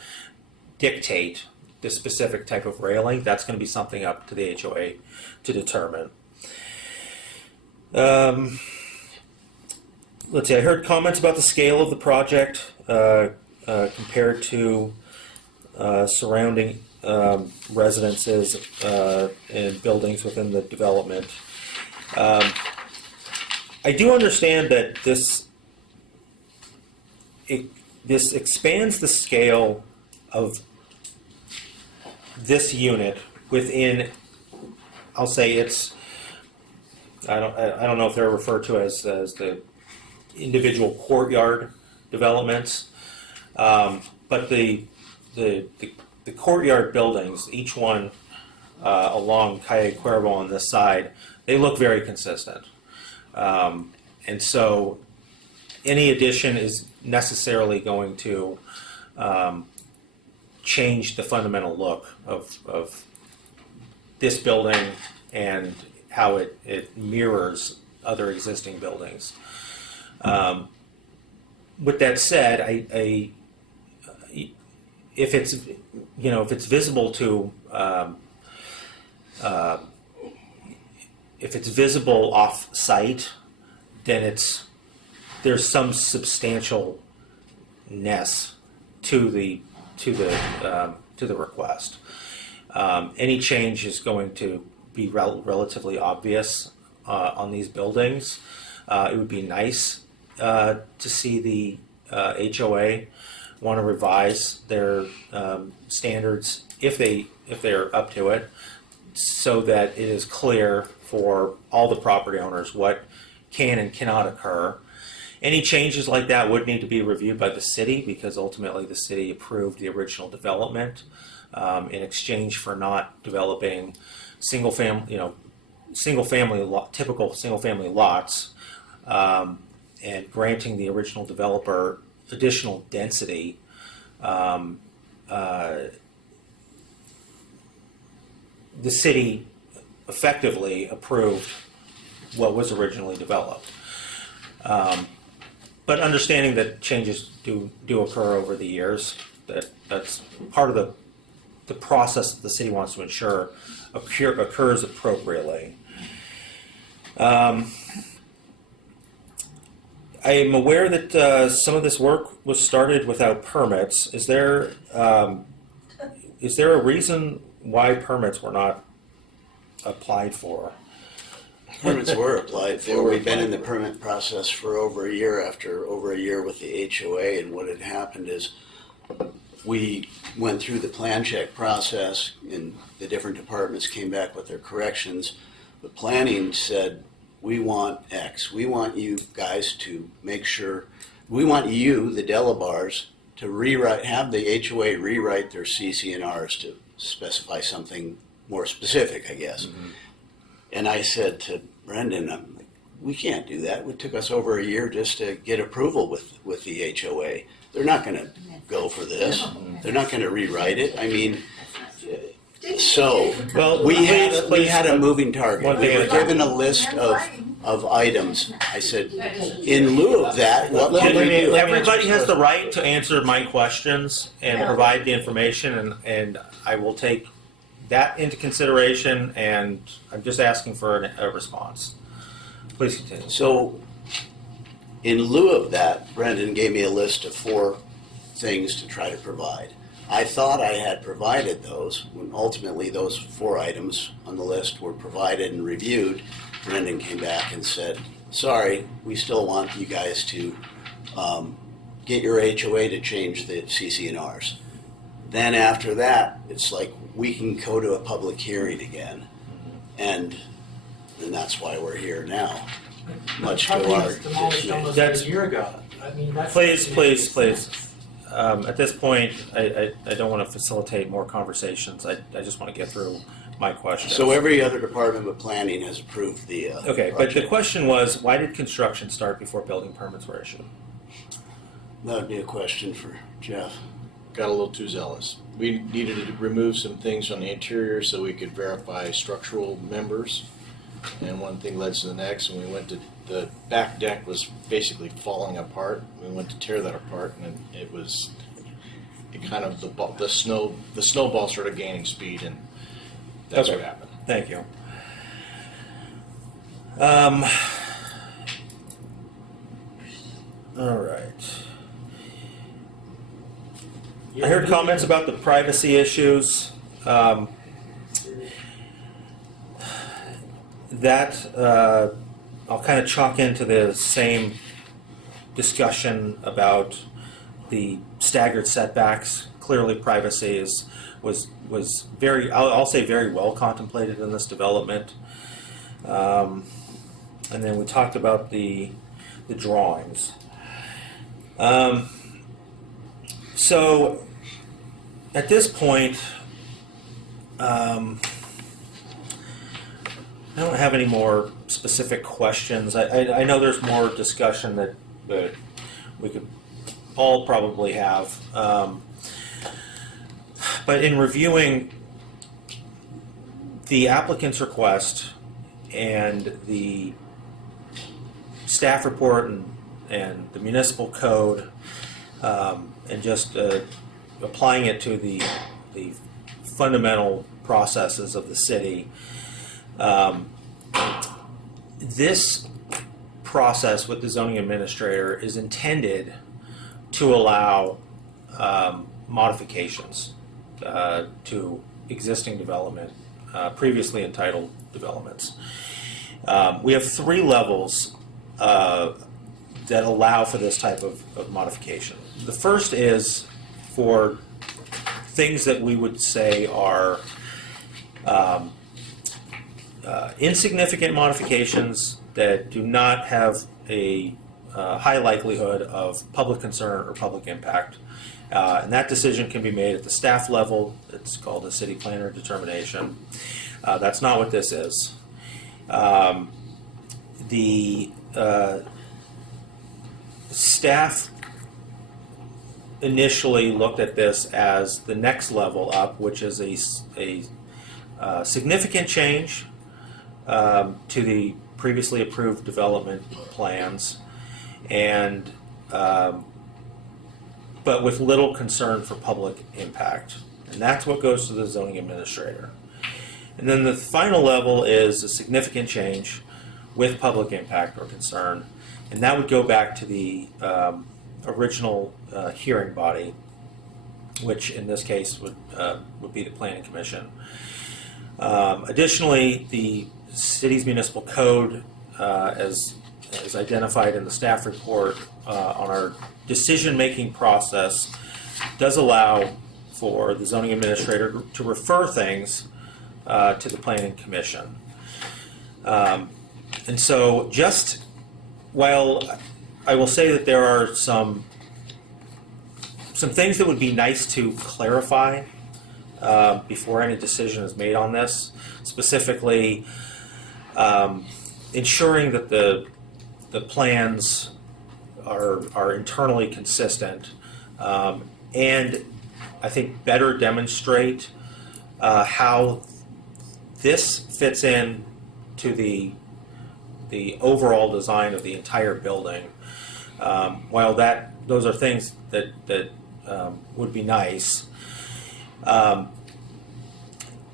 dictate the specific type of railing. That's going to be something up to the HOA to determine. Let's see, I heard comments about the scale of the project compared to surrounding residences and buildings within the development. I do understand that this expands the scale of this unit within, I'll say it's, I don't know if they're referred to as the individual courtyard developments, but the courtyard buildings, each one along Calle Cuervo on this side, they look very consistent. And so any addition is necessarily going to change the fundamental look of this building and how it mirrors other existing buildings. With that said, if it's visible to if it's visible off site, then there's some substantialness to the request. Any change is going to be relatively obvious on these buildings. It would be nice to see the HOA want to revise their standards if they're up to it, so that it is clear for all the property owners what can and cannot occur. Any changes like that would need to be reviewed by the city, because ultimately the city approved the original development in exchange for not developing typical single family lots, and granting the original developer additional density. The city effectively approved what was originally developed. But understanding that changes do occur over the years, that's part of the process that the city wants to ensure occurs appropriately. I am aware that some of this work was started without permits. Is there a reason why permits were not applied for? Permits were applied for. We've been in the permit process for over a year, after over a year with the HOA, and what had happened is we went through the plan check process and the different departments came back with their corrections. But planning said, we want X. We want you guys to make sure, we want you, the Delabars, to have the HOA rewrite their CC&Rs to specify something more specific, I guess. Mm-hmm. And I said to Brendan, I'm like, we can't do that. It took us over a year just to get approval with the HOA. They're not going to go for this. They're not going to rewrite it. I mean, so we had a moving target. We were given a list of items. I said, in lieu of that, what can we do? Everybody has the right to answer my questions and provide the information, and I will take that into consideration, and I'm just asking for a response. Please continue. So, in lieu of that, Brendan gave me a list of 4 things to try to provide. I thought I had provided those. When ultimately those 4 items on the list were provided and reviewed, Brendan came back and said, sorry, we still want you guys to get your HOA to change the CC&Rs. Then after that, it's like we can go to a public hearing again. And that's why we're here now. Much to our dismay. That's a year ago. I mean, that's Please. At this point, I don't want to facilitate more conversations. I just want to get through my questions. So every other department but planning has approved the okay, but the question was, why did construction start before building permits were issued? That would be a question for Jeff. Got a little too zealous. We needed to remove some things on the interior so we could verify structural members, and one thing led to the next, and we went to, the back deck was basically falling apart. We went to tear that apart, and it kind of, the snowball started gaining speed, and that's Okay. what happened. Thank you. All right. I heard comments about the privacy issues. That I'll kind of chalk into the same discussion about the staggered setbacks. Clearly, privacy was very, I'll say, very well contemplated in this development. And then we talked about the drawings. So at this point, I don't have any more specific questions. I know there's more discussion that we could all probably have. But in reviewing the applicant's request and the staff report and the municipal code, and just applying it to the fundamental processes of the city, this process with the zoning administrator is intended to allow modifications to existing development, previously entitled developments. We have 3 levels that allow for this type of modification. The first is for things that we would say are insignificant modifications that do not have a high likelihood of public concern or public impact. And that decision can be made at the staff level. It's called a city planner determination. That's not what this is. The staff initially looked at this as the next level up, which is a significant change to the previously approved development plans, and but with little concern for public impact. And that's what goes to the zoning administrator. And then the final level is a significant change with public impact or concern, and that would go back to the original hearing body, which in this case would be the Planning Commission. Additionally, the city's municipal code, as identified in the staff report on our decision-making process, does allow for the zoning administrator to refer things to the Planning Commission. And so just while I will say that there are some things that would be nice to clarify before any decision is made on this, specifically ensuring that the plans are internally consistent, and I think better demonstrate how this fits in to the overall design of the entire building. While those are things that would be nice.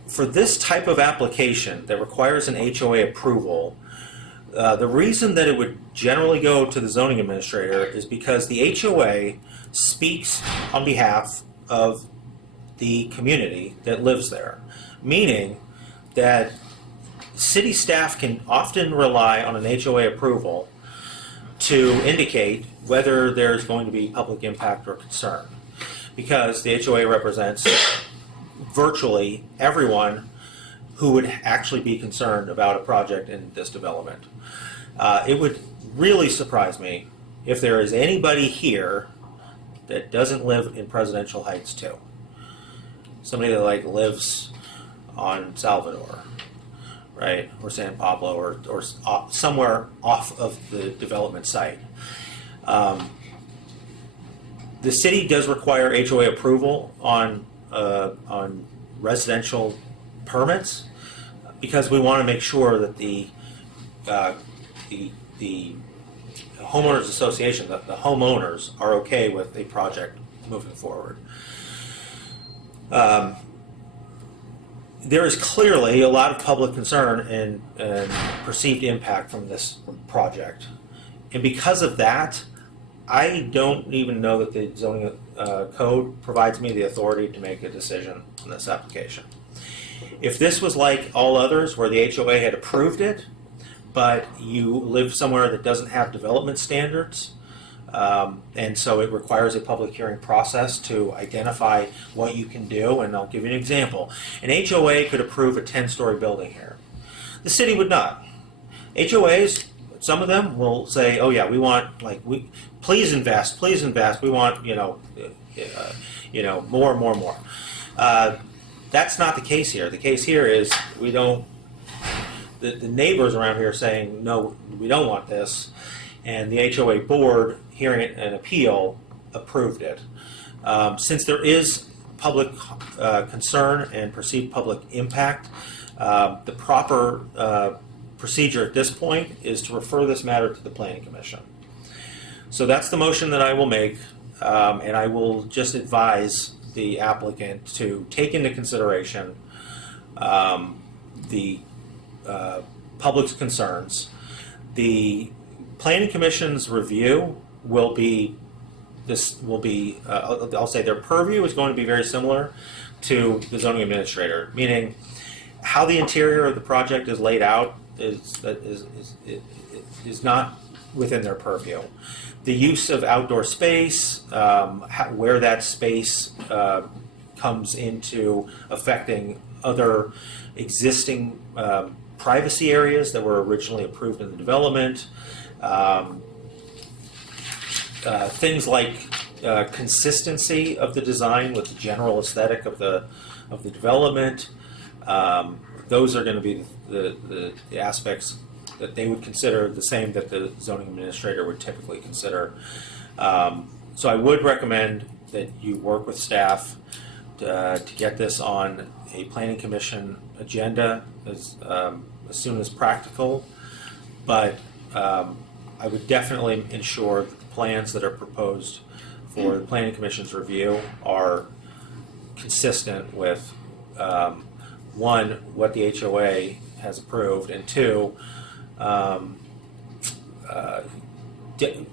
For this type of application that requires an HOA approval, the reason that it would generally go to the zoning administrator is because the HOA speaks on behalf of the community that lives there, meaning that city staff can often rely on an HOA approval to indicate whether there's going to be public impact or concern, because the HOA represents virtually everyone who would actually be concerned about a project in this development. It would really surprise me if there is anybody here that doesn't live in Presidential Heights too. Somebody that lives on Salvador, right, or San Pablo, or somewhere off of the development site. The city does require HOA approval on residential permits because we want to make sure that the homeowners association, the homeowners, are okay with a project moving forward. There is clearly a lot of public concern and perceived impact from this project. And because of that, I don't even know that the zoning code provides me the authority to make a decision on this application. If this was like all others where the HOA had approved it, but you live somewhere that doesn't have development standards, and so it requires a public hearing process to identify what you can do, and I'll give you an example. An HOA could approve a 10-story building here. The city would not. HOAs, some of them will say, oh yeah, we want, please invest, we want, more. That's not the case here. The case here is the neighbors around here are saying, no, we don't want this, and the HOA board, hearing an appeal, approved it. Since there is public concern and perceived public impact, the proper procedure at this point is to refer this matter to the Planning Commission. So that's the motion that I will make, and I will just advise the applicant to take into consideration the public's concerns. The Planning Commission's review will be, I'll say their purview is going to be very similar to the zoning administrator, meaning how the interior of the project is laid out is not within their purview. The use of outdoor space, where that space comes into affecting other existing privacy areas that were originally approved in the development, things like consistency of the design with the general aesthetic of the development. Those are going to be the aspects that they would consider the same that the zoning administrator would typically consider. So I would recommend that you work with staff to get this on a planning commission agenda as soon as practical. But I would definitely ensure that the plans that are proposed for the planning commission's review are consistent with one, what the HOA has approved, and two,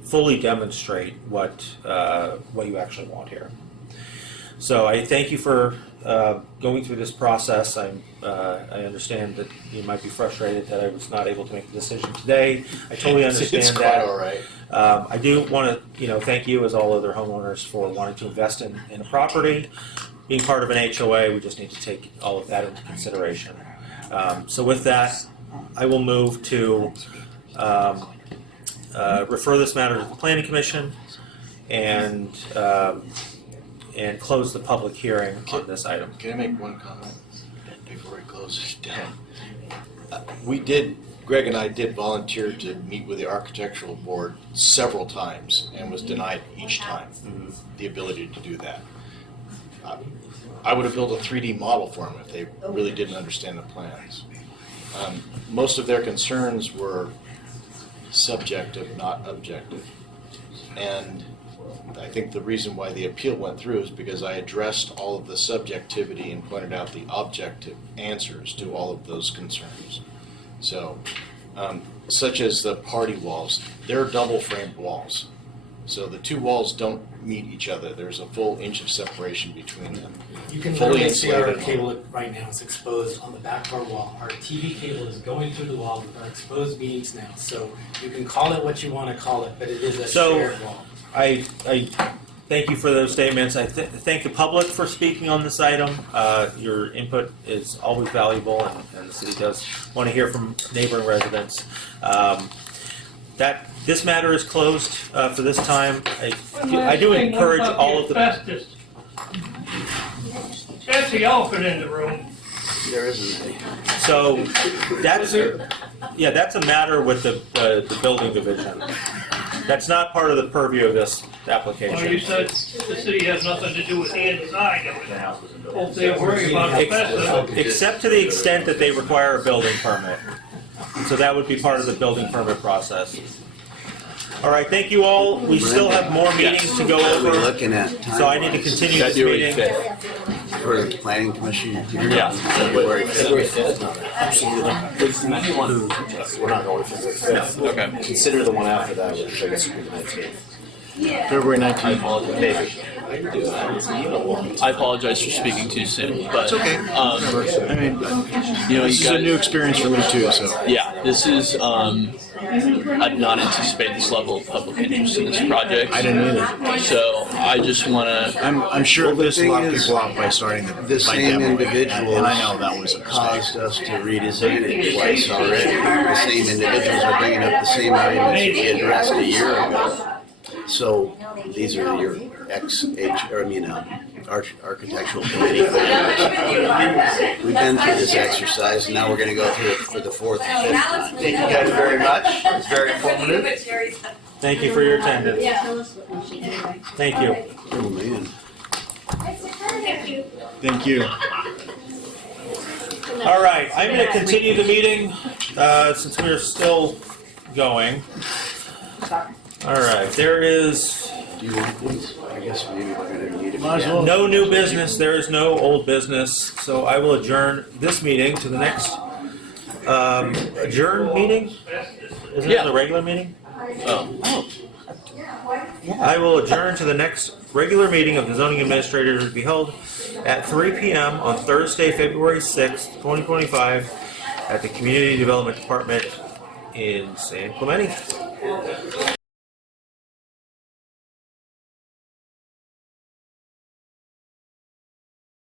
fully demonstrate what you actually want here. So I thank you for going through this process. I understand that you might be frustrated that I was not able to make the decision today. I totally understand It's that. quite all right. I do want to, thank you, as all other homeowners, for wanting to invest in a property. Being part of an HOA, we just need to take all of that into consideration. So with that, I will move to refer this matter to the Planning Commission and close the public hearing on this item. Can I make one comment before we close it down? Greg and I did volunteer to meet with the architectural board several times and was denied each time the ability to do that. I would have built a 3D model for them if they really didn't understand the plans. Most of their concerns were subjective, not objective. And I think the reason why the appeal went through is because I addressed all of the subjectivity and pointed out the objective answers to all of those concerns. So, such as the party walls, they're double framed walls. So the two walls don't meet each other. There's a full inch of separation between them. You can Fully literally see our insulated cable right now. It's exposed on the back of our wall. Our TV cable is going through the wall with our exposed beams now. So you can call it what you want to call it, but it is a shared wall. I thank you for those statements. I thank the public for speaking on this item. Your input is always valuable, and the city does want to hear from neighboring residents. This matter is closed for this time. I do encourage all of the. Asbestos. That's the elephant in the room. There isn't any. So that's a matter with the building division. That's not part of the purview of this application. Well, you said the city has nothing to do with the inside of it. If they're worried about asbestos. Except to the extent that they require a building permit. So that would be part of the building permit process. All right, thank you all. We still have more meetings to go We're over, looking at so I need to continue this meeting. for the planning commission. Yeah. February 5th. Absolutely. We're not going to February 5th. Okay. Consider the one after that, which I guess would be the 19th. February 19th. Maybe. I apologize for speaking too soon, but I mean, this is a new experience for me too, so. yeah, this is, I did not anticipate this level of public interest in this project. I didn't either. So I just want to, I'm sure Well, the this a lot of thing is, people off by starting The by same demoing it, individuals and I know that was a mistake. caused us to redesign it twice already. The same individuals are bringing up the same arguments we addressed a year ago. So these are your architectural committee. We've been through this exercise, and now we're going to go through it for the fourth and fifth time. Thank you guys very much. It's very informative. Thank you for your attendance. Thank you. Oh, man. Thank you. All right, I'm going to continue the meeting since we're still going. All right, there is Do you want these? I guess maybe we're going to need Might as it. well. no new business, there is no old business, so I will adjourn this meeting to the next adjourned meeting? Isn't it the regular meeting? oh, I will adjourn to the next regular meeting of the zoning administrator to be held at 3 p.m. on Thursday, February 6th, 2025 at the Community Development Department in San Clemente.